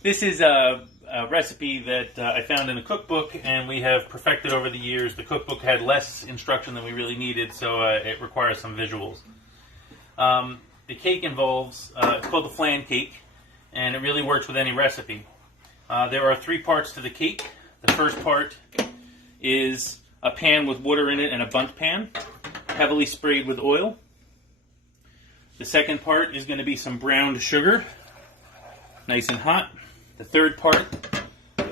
This is a recipe that I found in a cookbook, and we have perfected over the years. The cookbook had less instruction than we really needed, so it requires some visuals. The cake involves, it's called the flan cake, and it really works with any recipe. There are 3 parts to the cake. The first part is a pan with water in it and a Bundt pan, heavily sprayed with oil. The second part is going to be some browned sugar, nice and hot. The third part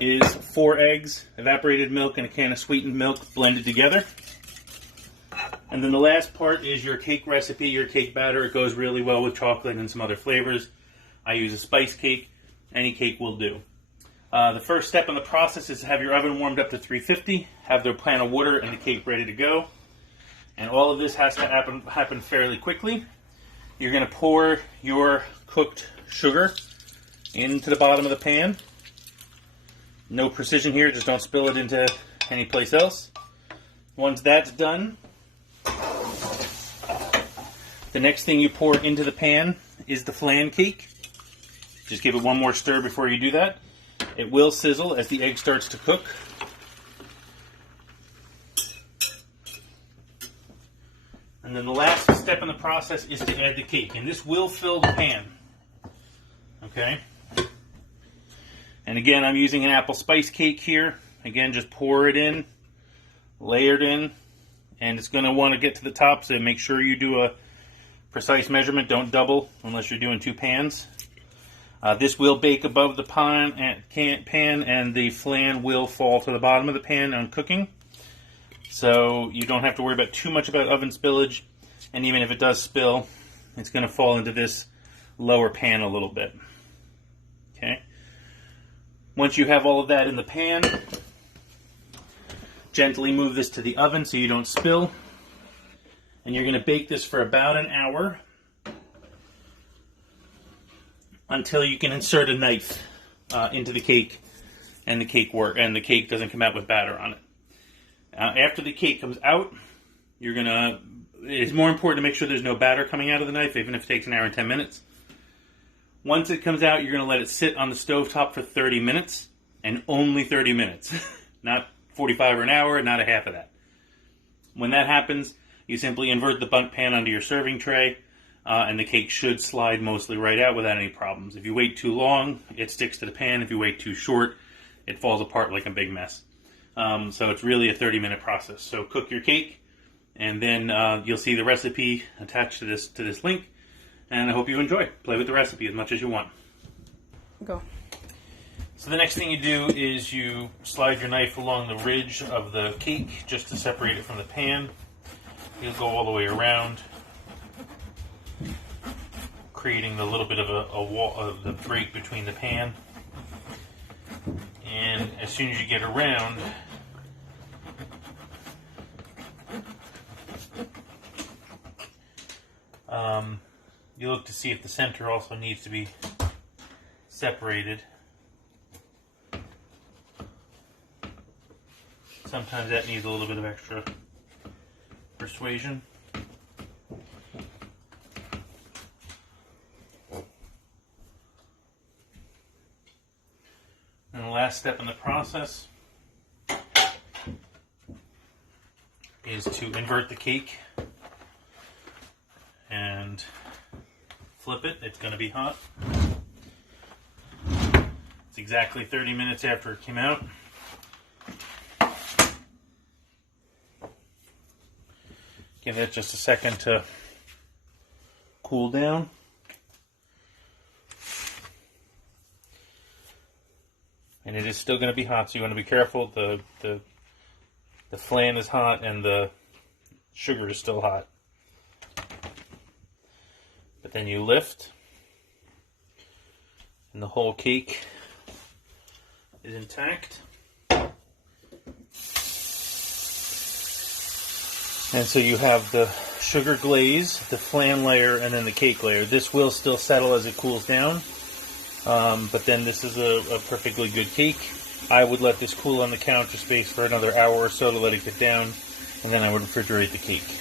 is 4 eggs, evaporated milk, and a can of sweetened milk blended together. And then the last part is your cake recipe, your cake batter. It goes really well with chocolate and some other flavors. I use a spice cake. Any cake will do. The first step in the process is to have your oven warmed up to 350, have the pan of water and the cake ready to go. And all of this has to happen fairly quickly. You're going to pour your cooked sugar into the bottom of the pan. No precision here, just don't spill it into any place else. Once that's done, the next thing you pour into the pan is the flan cake. Just give it one more stir before you do that. It will sizzle as the egg starts to cook. And then the last step in the process is to add the cake. And this will fill the pan. Okay? And again, I'm using an apple spice cake here. Again, just pour it in, layer it in, and it's going to want to get to the top, so make sure you do a precise measurement. Don't double unless you're doing 2 pans. This will bake above the pan, and the flan will fall to the bottom of the pan on cooking. So you don't have to worry about too much about oven spillage, and even if it does spill, it's going to fall into this lower pan a little bit. Okay. Once you have all of that in the pan, gently move this to the oven so you don't spill. And you're going to bake this for about an hour until you can insert a knife into the cake and the cake doesn't come out with batter on it. After the cake comes out, it's more important to make sure there's no batter coming out of the knife, even if it takes an hour and 10 minutes. Once it comes out, you're going to let it sit on the stovetop for 30 minutes, and only 30 minutes. Not 45 or an hour, not a half of that. When that happens, you simply invert the Bundt pan onto your serving tray, and the cake should slide mostly right out without any problems. If you wait too long, it sticks to the pan. If you wait too short, it falls apart like a big mess. So it's really a 30-minute process. So cook your cake, and then you'll see the recipe attached to this link. And I hope you enjoy. Play with the recipe as much as you want. Go. So the next thing you do is you slide your knife along the ridge of the cake just to separate it from the pan. You'll go all the way around, creating a little bit of a wall of the break between the pan. And as soon as you get around, you look to see if the center also needs to be separated. Sometimes that needs a little bit of extra persuasion. And the last step in the process is to invert the cake and flip it. It's going to be hot. It's exactly 30 minutes after it came out. Give it just a second to cool down. And it is still going to be hot, so you want to be careful. The flan is hot and the sugar is still hot. But then you lift, and the whole cake is intact. And so you have the sugar glaze, the flan layer, and then the cake layer. This will still settle as it cools down, but then this is a perfectly good cake. I would let this cool on the counter space for another hour or so to let it get down, and then I would refrigerate the cake.